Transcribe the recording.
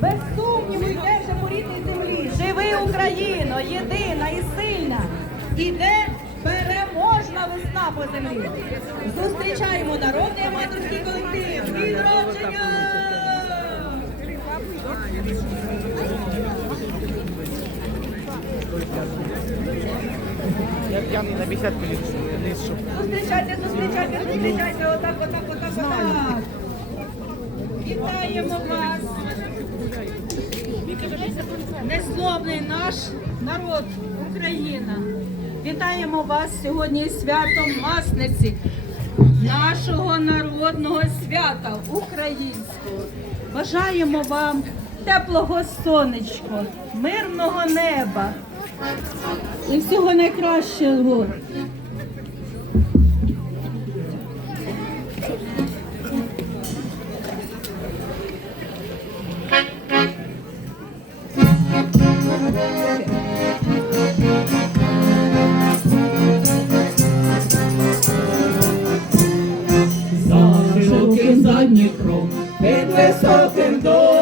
Без сумніву йде вже по рідній землі. Живи Україно, єдина і сильна. Іде переможна весна по землі. Зустрічаємо народний аматорський колектив. Відродження! Я п'яний на бесідку лишу. Зустрічайте, зустрічайте, зустрічайте. Отак, отак, отак, отак. Вітаємо вас. Незлобний наш народ, Україна. Вітаємо вас сьогодні святом Масниці, нашого народного свята українського. Бажаємо вам теплого сонечка, мирного неба і всього найкращого. За широким задніком, під високим добом